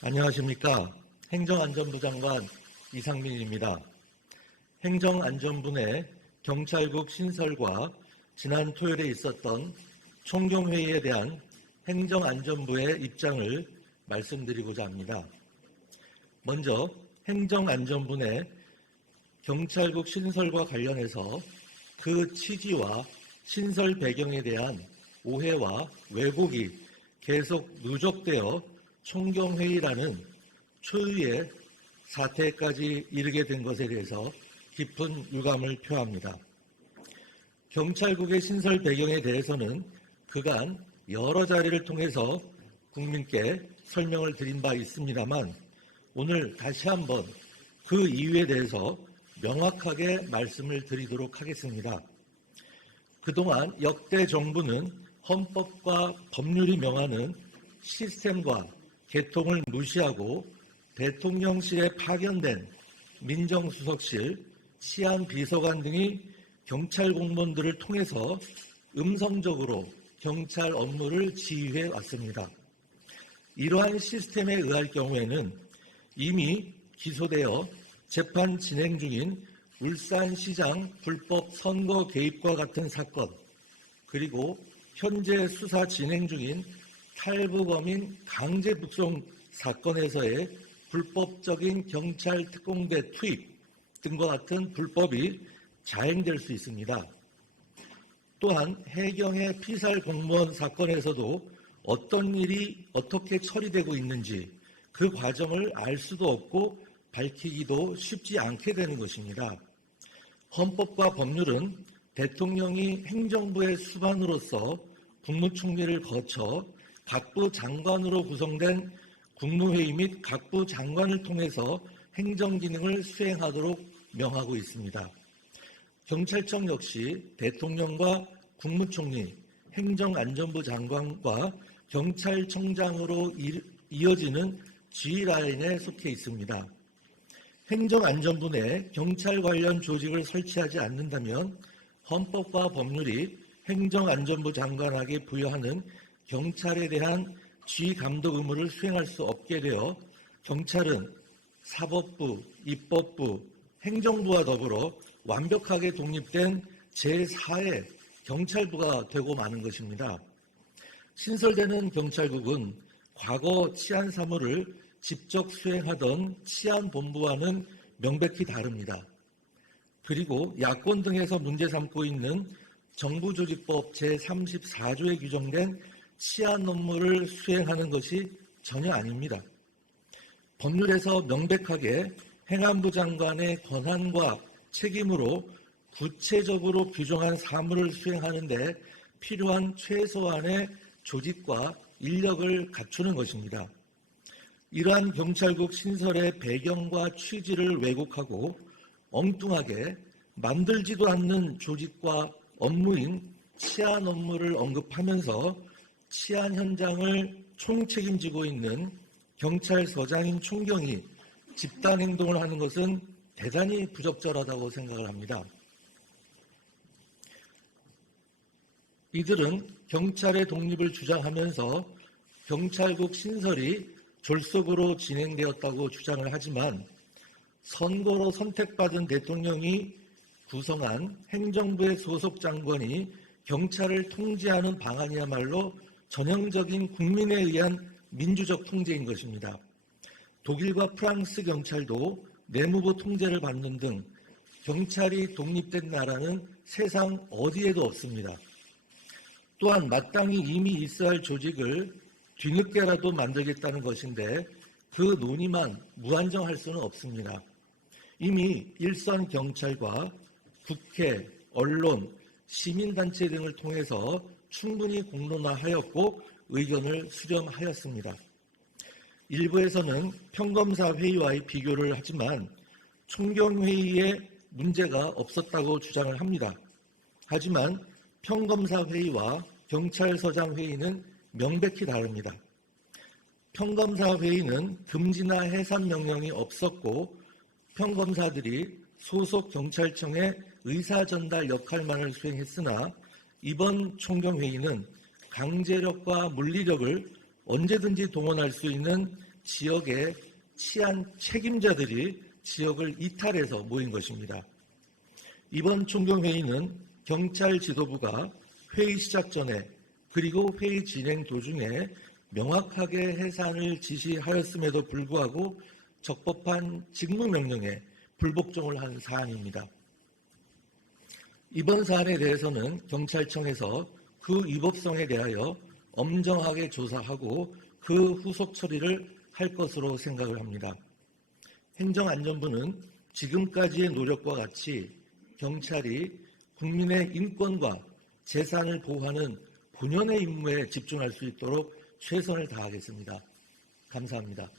안녕하십니까. 행정안전부 장관 이상민입니다. 행정안전부 내 경찰국 신설과 지난 토요일에 있었던 총경회의에 대한 행정안전부의 입장을 말씀드리고자 합니다. 먼저 행정안전부 내 경찰국 신설과 관련해서 그 취지와 신설 배경에 대한 오해와 왜곡이 계속 누적되어 총경회의라는 초유의 사태까지 이르게 된 것에 대해서 깊은 유감을 표합니다. 경찰국의 신설 배경에 대해서는 그간 여러 자리를 통해서 국민께 설명을 드린 바 있습니다만 오늘 다시 한번 그 이유에 대해서 명확하게 말씀을 드리도록 하겠습니다. 그동안 역대 정부는 헌법과 법률이 명하는 시스템과 계통을 무시하고 대통령실에 파견된 민정수석실, 치안비서관 등이 경찰 공무원들을 통해서 음성적으로 경찰 업무를 지휘해 왔습니다. 이러한 시스템에 의할 경우에는 이미 기소되어 재판 진행 중인 울산시장 불법 선거 개입과 같은 사건, 그리고 현재 수사 진행 중인 탈북어민 강제 북송 사건에서의 불법적인 경찰 특공대 투입 등과 같은 불법이 자행될 수 있습니다. 또한 해경의 피살 공무원 사건에서도 어떤 일이 어떻게 처리되고 있는지 그 과정을 알 수도 없고 밝히기도 쉽지 않게 되는 것입니다. 헌법과 법률은 대통령이 행정부의 수반으로서 국무총리를 거쳐 각부 장관으로 구성된 국무회의 및 각부 장관을 통해서 행정기능을 수행하도록 명하고 있습니다. 경찰청 역시 대통령과 국무총리, 행정안전부 장관과 경찰청장으로 이어지는 지휘라인에 속해 있습니다. 행정안전부 내 경찰 관련 조직을 설치하지 않는다면 헌법과 법률이 행정안전부 장관에게 부여하는 경찰에 대한 지휘 감독 의무를 수행할 수 없게 되어 경찰은 사법부, 입법부, 행정부와 더불어 완벽하게 독립된 제4의 경찰부가 되고 마는 것입니다. 신설되는 경찰국은 과거 치안 사무를 직접 수행하던 치안본부와는 명백히 다릅니다. 그리고 야권 등에서 문제 삼고 있는 정부조직법 제34조에 규정된 치안 업무를 수행하는 것이 전혀 아닙니다. 법률에서 명백하게 행안부 장관의 권한과 책임으로 구체적으로 규정한 사무를 수행하는 데 필요한 최소한의 조직과 인력을 갖추는 것입니다. 이러한 경찰국 신설의 배경과 취지를 왜곡하고 엉뚱하게 만들지도 않는 조직과 업무인 치안 업무를 언급하면서 치안 현장을 총책임지고 있는 경찰서장인 총경이 집단 행동을 하는 것은 대단히 부적절하다고 생각을 합니다. 이들은 경찰의 독립을 주장하면서 경찰국 신설이 졸속으로 진행되었다고 주장을 하지만 선거로 선택받은 대통령이 구성한 행정부의 소속 장관이 경찰을 통제하는 방안이야말로 전형적인 국민에 의한 민주적 통제인 것입니다. 독일과 프랑스 경찰도 내무부 통제를 받는 등 경찰이 독립된 나라는 세상 어디에도 없습니다. 또한 마땅히 이미 있어야 할 조직을 뒤늦게라도 만들겠다는 것인데 그 논의만 무한정할 수는 없습니다. 이미 일선 경찰과 국회, 언론, 시민단체 등을 통해서 충분히 공론화하였고 의견을 수렴하였습니다. 일부에서는 평검사 회의와의 비교를 하지만 총경회의에 문제가 없었다고 주장을 합니다. 하지만 평검사 회의와 경찰서장 회의는 명백히 다릅니다. 평검사 회의는 금지나 해산 명령이 없었고 평검사들이 소속 경찰청의 의사전달 역할만을 수행했으나 이번 총경회의는 강제력과 물리력을 언제든지 동원할 수 있는 지역의 치안 책임자들이 지역을 이탈해서 모인 것입니다. 이번 총경회의는 경찰 지도부가 회의 시작 전에 그리고 회의 진행 도중에 명확하게 해산을 지시하였음에도 불구하고 적법한 직무명령에 불복종을 한 사안입니다. 이번 사안에 대해서는 경찰청에서 그 위법성에 대하여 엄정하게 조사하고 그 후속 처리를 할 것으로 생각을 합니다. 행정안전부는 지금까지의 노력과 같이 경찰이 국민의 인권과 재산을 보호하는 본연의 임무에 집중할 수 있도록 최선을 다하겠습니다. 감사합니다.